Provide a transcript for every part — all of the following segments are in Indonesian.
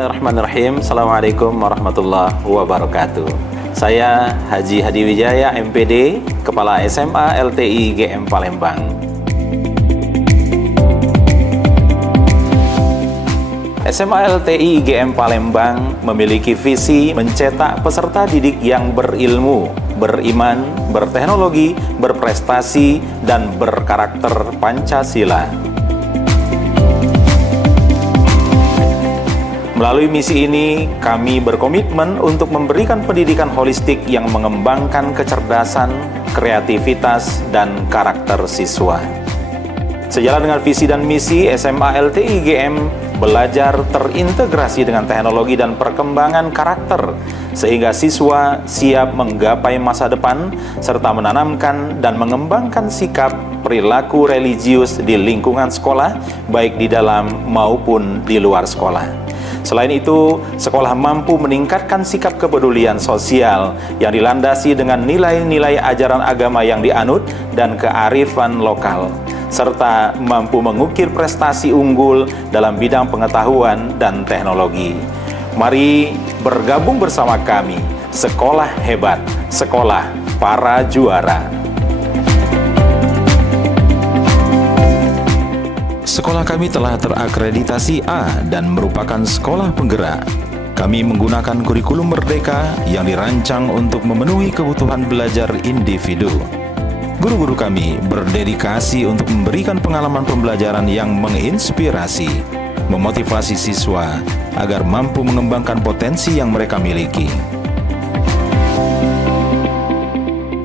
Bismillahirrahmanirrahim. Assalamualaikum warahmatullahi wabarakatuh. Saya Haji Hadi Wijaya, MPD, Kepala SMA LTI GM Palembang. SMA LTI GM Palembang memiliki visi mencetak peserta didik yang berilmu, beriman, berteknologi, berprestasi, dan berkarakter Pancasila. Melalui misi ini, kami berkomitmen untuk memberikan pendidikan holistik yang mengembangkan kecerdasan, kreativitas, dan karakter siswa. Sejalan dengan visi dan misi, SMA LTI GM belajar terintegrasi dengan teknologi dan perkembangan karakter, sehingga siswa siap menggapai masa depan, serta menanamkan dan mengembangkan sikap perilaku religius di lingkungan sekolah, baik di dalam maupun di luar sekolah. Selain itu, sekolah mampu meningkatkan sikap kepedulian sosial yang dilandasi dengan nilai-nilai ajaran agama yang dianut dan kearifan lokal, serta mampu mengukir prestasi unggul dalam bidang pengetahuan dan teknologi. Mari bergabung bersama kami, Sekolah Hebat, Sekolah Para Juara. Sekolah kami telah terakreditasi A dan merupakan sekolah penggerak. Kami menggunakan kurikulum merdeka yang dirancang untuk memenuhi kebutuhan belajar individu. Guru-guru kami berdedikasi untuk memberikan pengalaman pembelajaran yang menginspirasi, memotivasi siswa agar mampu mengembangkan potensi yang mereka miliki.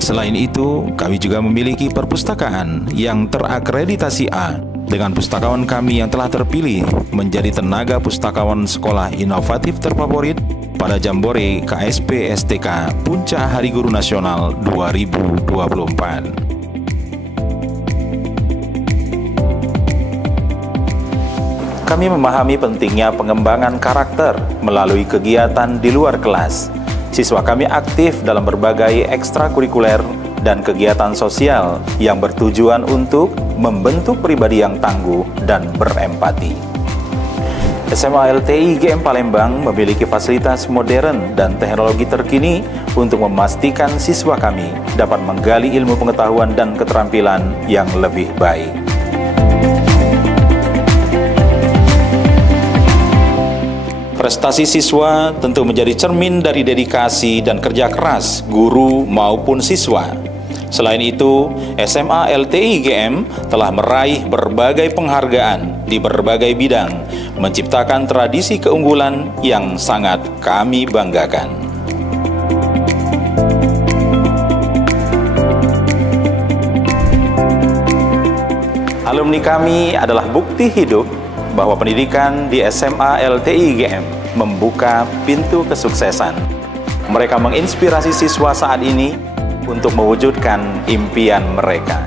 Selain itu, kami juga memiliki perpustakaan yang terakreditasi A dengan pustakawan kami yang telah terpilih menjadi tenaga pustakawan sekolah inovatif terfavorit pada Jambore KSP STK Puncak Hari Guru Nasional 2024. Kami memahami pentingnya pengembangan karakter melalui kegiatan di luar kelas. Siswa kami aktif dalam berbagai ekstrakurikuler dan kegiatan sosial yang bertujuan untuk membentuk pribadi yang tangguh dan berempati. SMA LTI GM Palembang memiliki fasilitas modern dan teknologi terkini untuk memastikan siswa kami dapat menggali ilmu pengetahuan dan keterampilan yang lebih baik. Prestasi siswa tentu menjadi cermin dari dedikasi dan kerja keras guru maupun siswa. Selain itu, SMA LTI GM telah meraih berbagai penghargaan di berbagai bidang, menciptakan tradisi keunggulan yang sangat kami banggakan. Alumni kami adalah bukti hidup bahwa pendidikan di SMA LTI GM membuka pintu kesuksesan. Mereka menginspirasi siswa saat ini untuk mewujudkan impian mereka.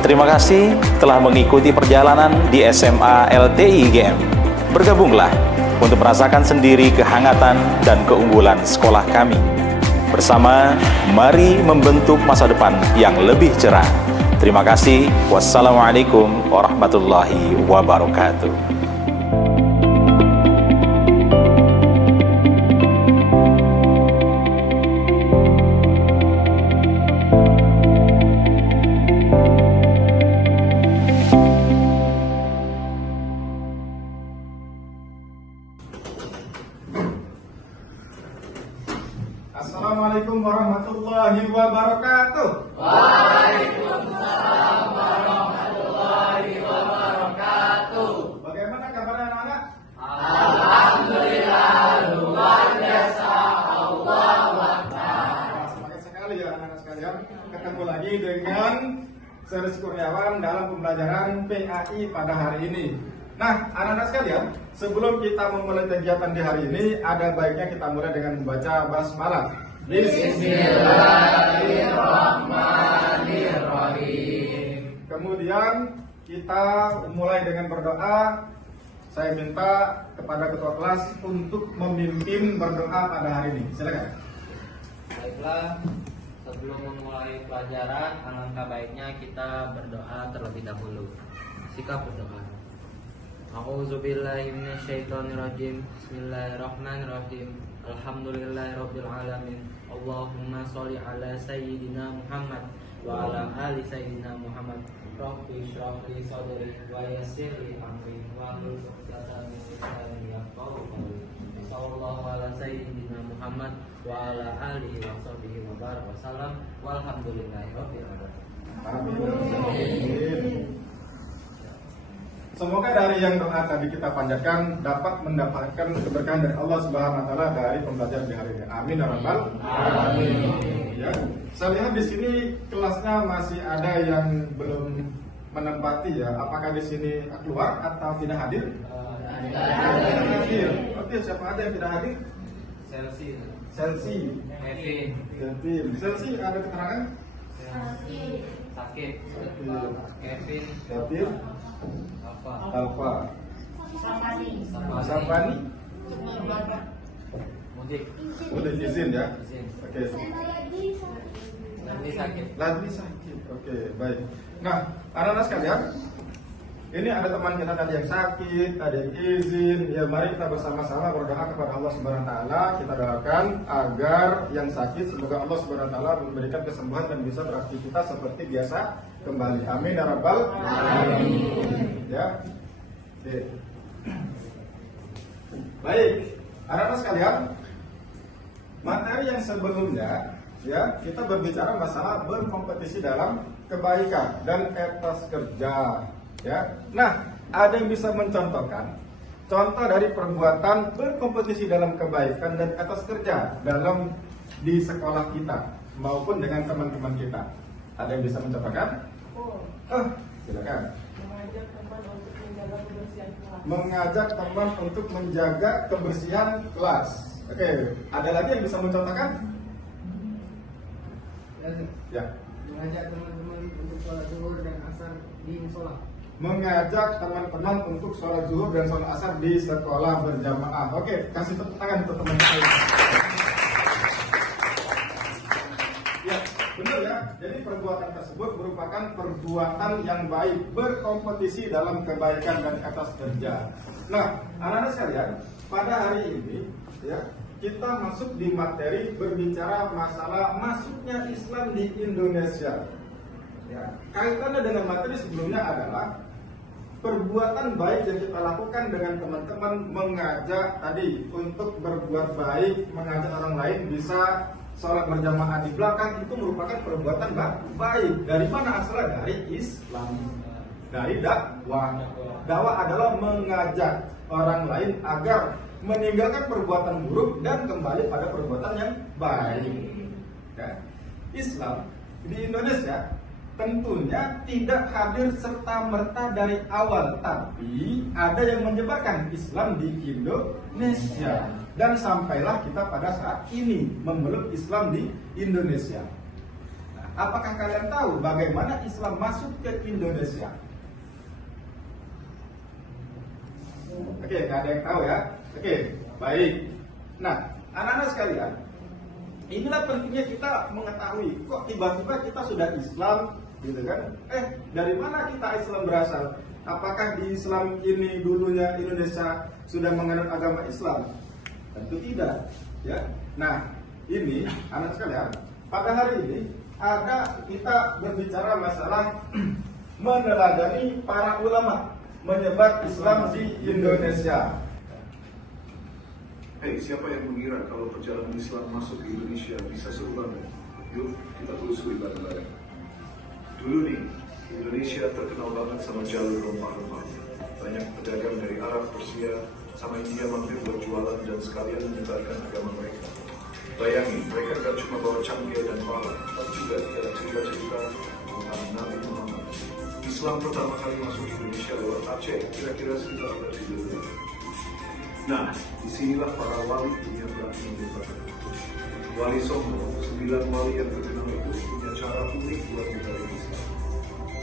Terima kasih telah mengikuti perjalanan di SMA LTI GM. Bergabunglah untuk merasakan sendiri kehangatan dan keunggulan sekolah kami. Bersama, mari membentuk masa depan yang lebih cerah. Terima kasih. Wassalamualaikum warahmatullahi wabarakatuh. Assalamualaikum warahmatullahi wabarakatuh. Waalaikumsalam warahmatullahi wabarakatuh. Bagaimana kabarnya anak-anak? Alhamdulillah, luar biasa. Allahu Akbar. Semangat sekali ya anak-anak sekalian. Ketemu lagi dengan Seris Kurniawan dalam pembelajaran PAI pada hari ini. Nah, anak-anak sekalian, sebelum kita memulai kegiatan di hari ini, ada baiknya kita mulai dengan membaca basmalah. Bismillahirrahmanirrahim. Kemudian kita mulai dengan berdoa. Saya minta kepada ketua kelas untuk memimpin berdoa pada hari ini. Silakan. Baiklah. Sebelum memulai pelajaran, alangkah baiknya kita berdoa terlebih dahulu. Sikap berdoa. A'udzubillahi minasyaitonirrajim. Bismillahirrahmanirrahim. Alhamdulillahirabbil alamin. Allahumma sholli ala sayyidina Muhammad wa ala ali sayyidina Muhammad. Rabbi shrah li sadri wa yassir li amri wa hlul 'uqdatam min lisani yafqahu qawli. Sallallahu ala sayyidina Muhammad wa ala alihi wa sahbihi wa baraka wasallam. Walhamdulillahirabbil alamin. Amin. Semoga dari yang doa tadi kita panjatkan dapat mendapatkan keberkahan dari Allah Subhanahu wa taala dari pembelajaran di hari ini. Amin ya rabbal alamin. Ya. Saya lihat di sini kelasnya masih ada yang belum menempati ya. Apakah di sini keluar atau tidak hadir? Hadir. Oke, siapa ada yang tidak hadir? Selsi. Kevin. Selsi ada keterangan? Sakit. Kevin. Alfa. Safani. Mudik. Udah izin ya? Izin. Oke. Lagi sakit. Oke, baik. Nah, anak-anak sekalian, ini ada teman kita tadi yang sakit, ada yang izin. Ya, mari kita bersama-sama berdoa kepada Allah Subhanahu wa taala. Kita doakan agar yang sakit semoga Allah Subhanahu wa taala memberikan kesembuhan dan bisa beraktivitas seperti biasa kembali. Amin ya rabbal alamin. Ya. Oke. Baik, anak-anak sekalian, materi yang sebelumnya ya, kita berbicara masalah berkompetisi dalam kebaikan dan etos kerja. Ya, nah ada yang bisa mencontohkan contoh dari perbuatan berkompetisi dalam kebaikan dan etos kerja dalam di sekolah kita maupun dengan teman-teman kita. Ada yang bisa mencontohkan? Silakan. Mengajak teman untuk menjaga kebersihan kelas. Oke, ada lagi yang bisa mencontohkan? Ya. Mengajak teman-teman untuk sholat zuhur dan asar di musola. Mengajak teman-teman untuk sholat zuhur dan sholat asar di sekolah berjamaah. Oke, kasih tepuk tangan untuk teman-teman. Ya, benar ya. Jadi perbuatan tersebut merupakan perbuatan yang baik, berkompetisi dalam kebaikan dan etos kerja. Nah, anak-anak sekalian, pada hari ini ya, kita masuk di materi berbicara masalah masuknya Islam di Indonesia. Ya, kaitannya dengan materi sebelumnya adalah perbuatan baik yang kita lakukan dengan teman-teman, mengajak tadi untuk berbuat baik, mengajak orang lain bisa sholat berjamaah di belakang, itu merupakan perbuatan baik. Dari mana asalnya? Dari Islam, dari dakwah. Dakwah adalah mengajak orang lain agar meninggalkan perbuatan buruk dan kembali pada perbuatan yang baik. Ya. Islam di Indonesia tentunya tidak hadir serta-merta dari awal, tapi ada yang menyebarkan Islam di Indonesia. Dan sampailah kita pada saat ini memeluk Islam di Indonesia. Nah, apakah kalian tahu bagaimana Islam masuk ke Indonesia? Oke, nggak ada yang tahu ya? Oke, baik. Nah, anak-anak sekalian, inilah pentingnya kita mengetahui kok tiba-tiba kita sudah Islam, gitu kan? Dari mana kita Islam berasal? Apakah di Islam ini dulunya Indonesia sudah menganut agama Islam? Tentu tidak, ya. Nah, ini anak sekalian, pada hari ini kita berbicara masalah meneladani para ulama menyebar Islam di Indonesia. Siapa yang mengira kalau perjalanan Islam masuk ke Indonesia bisa seru banget? Yuk, kita telusuri bareng-bareng. Dulu nih, Indonesia terkenal banget sama jalur rempah-rempah. Banyak pedagang dari Arab, Persia, sama India mampir berjualan dan sekalian menyebarkan agama mereka. Bayangin, mereka gak cuma bawa cangkir dan pala, tapi juga ada cerita-cerita tentang Nabi Muhammad. Islam pertama kali masuk ke Indonesia lewat Aceh, kira-kira sekitar abad ke-12. Nah, disinilah para wali punya berani menyebarkan. Wali Songo, 9 wali yang terkenal itu punya cara unik buat menyebarkan Islam.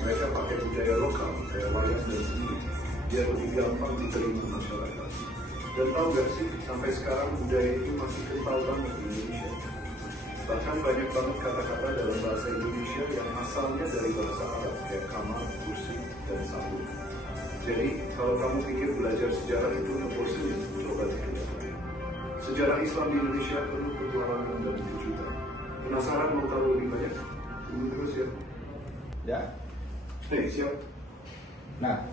Mereka pakai budaya lokal, kayak wayang dan seni, biar lebih gampang diterima masyarakat. Dan tahu gak sih, sampai sekarang budaya itu masih kental banget di Indonesia. Bahkan banyak banget kata-kata dalam bahasa Indonesia yang asalnya dari bahasa Arab, kayak kamar, kursi, dan sabun. Jadi, kalau kamu pikir belajar sejarah itu ngebosenin, coba dipelajari. Sejarah Islam di Indonesia penuh petualangan dan kejutan. Penasaran mau tahu lebih banyak? Tunggu terus ya. Ya. Nih, siap. Nah,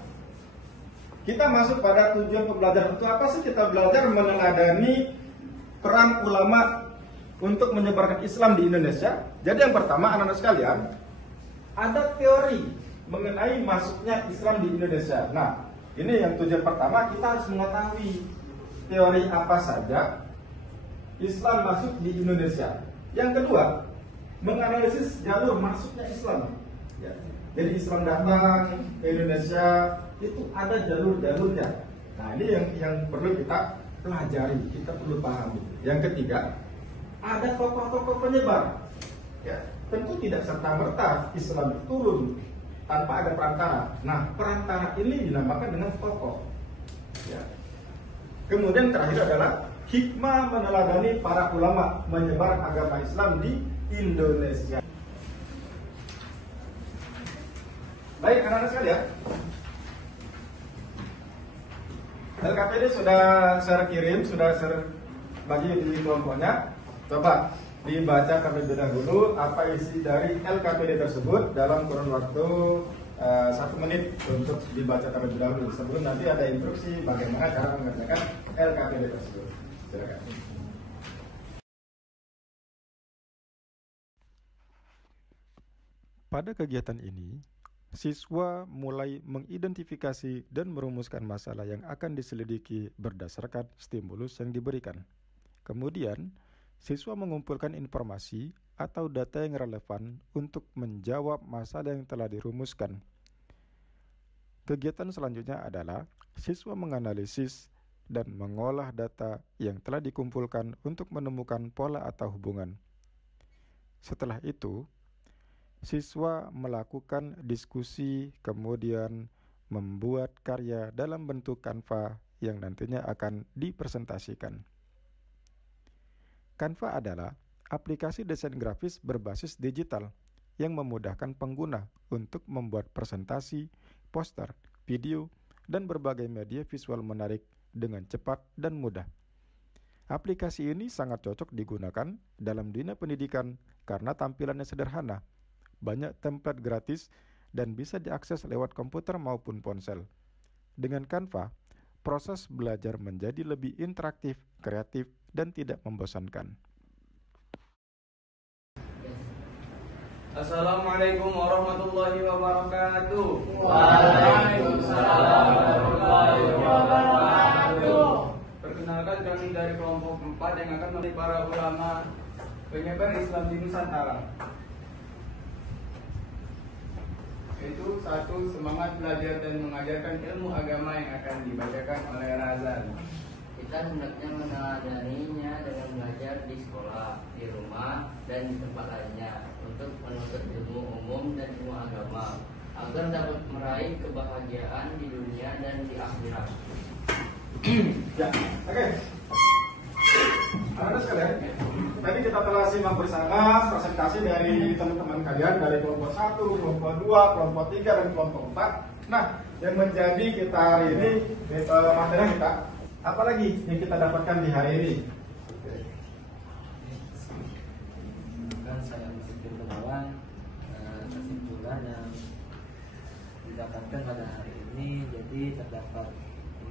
kita masuk pada tujuan pembelajaran. Untuk apa sih kita belajar? Meneladani peran ulama untuk menyebarkan Islam di Indonesia. Jadi yang pertama, anak-anak sekalian, ada teori mengenai masuknya Islam di Indonesia. Nah, ini yang tujuan pertama, kita harus mengetahui teori apa saja Islam masuk di Indonesia. Yang kedua, menganalisis jalur masuknya Islam. Ya. Jadi Islam datang ke Indonesia itu ada jalur-jalurnya. Nah, ini yang perlu kita pelajari, kita perlu pahami. Yang ketiga, ada tokoh-tokoh penyebar. Ya, tentu tidak serta-merta Islam turun tanpa ada perantara. Nah, perantara ini dinamakan dengan tokoh. Ya. Kemudian terakhir adalah hikmah meneladani para ulama menyebar agama Islam di Indonesia. Baik, anak-anak sekalian, LKPD sudah saya kirim, sudah saya bagi di kelompoknya. Coba dibaca terlebih dahulu apa isi dari LKPD tersebut dalam kurun waktu 1 menit untuk dibaca terlebih dahulu. Sebelum nanti ada instruksi bagaimana cara mengerjakan LKPD tersebut. Silakan. Pada kegiatan ini, siswa mulai mengidentifikasi dan merumuskan masalah yang akan diselidiki berdasarkan stimulus yang diberikan. Kemudian, siswa mengumpulkan informasi atau data yang relevan untuk menjawab masalah yang telah dirumuskan. Kegiatan selanjutnya adalah siswa menganalisis dan mengolah data yang telah dikumpulkan untuk menemukan pola atau hubungan. Setelah itu, siswa melakukan diskusi, kemudian membuat karya dalam bentuk Canva yang nantinya akan dipresentasikan. Canva adalah aplikasi desain grafis berbasis digital yang memudahkan pengguna untuk membuat presentasi, poster, video, dan berbagai media visual menarik dengan cepat dan mudah. Aplikasi ini sangat cocok digunakan dalam dunia pendidikan karena tampilannya sederhana, banyak template gratis, dan bisa diakses lewat komputer maupun ponsel. Dengan Canva, proses belajar menjadi lebih interaktif, kreatif, dan tidak membosankan. Assalamualaikum warahmatullahi wabarakatuh. Waalaikumsalam warahmatullahi wabarakatuh. Perkenalkan, kami dari kelompok 4 yang akan menjadi para ulama penyebar Islam di Nusantara. Yaitu 1. Semangat belajar dan mengajarkan ilmu agama yang akan dibacakan oleh Razan. Kita hendaknya meneladaninya dengan belajar di sekolah, di rumah, dan di tempat lainnya untuk menuntut ilmu umum dan ilmu agama agar dapat meraih kebahagiaan di dunia dan di akhirat. Ya, oke. Anak-anak sekalian, tadi kita telah simak bersama presentasi dari teman-teman kalian dari kelompok 1, kelompok 2, kelompok 3, dan kelompok 4. Nah, yang menjadi kita hari ini materi kita, apa lagi yang kita dapatkan di hari ini? Dan saya berpikir ke bawah kesimpulan yang didapatkan pada hari ini. Jadi terdapat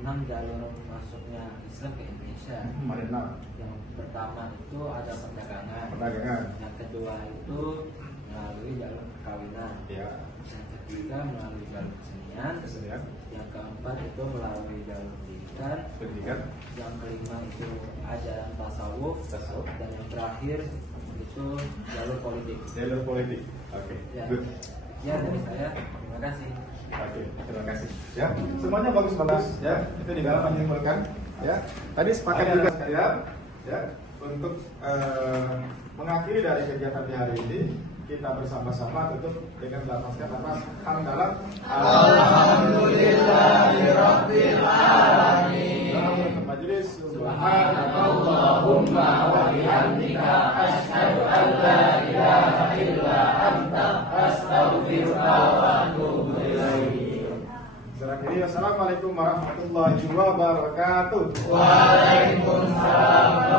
6 jalur masuknya Islam ke Indonesia. Yang pertama itu ada perdagangan. Yang kedua itu melalui jalur perkawinan. Ya. Yang ketiga melalui jalur kesenian. Yang keempat itu melalui jalur pendidikan. Yang kelima itu ajaran tasawuf. Dan yang terakhir itu jalur politik. Oke. Ya. Good. Ya, dari saya. Terima kasih. Oke, terima kasih. Ya, semuanya bagus-bagus. Ya, itu di dalam menyimpulkan. Ya, tadi sepakat juga sekalian. Ya, untuk mengakhiri dari kegiatan di hari ini, kita bersama-sama tutup dengan melafazkan nafas hamdalah. Alhamdulillahirabbil alamin. Majelis Subhanallahumma wa bihamdika asyhadu an Assalamualaikum warahmatullahi wabarakatuh. Waalaikumsalam.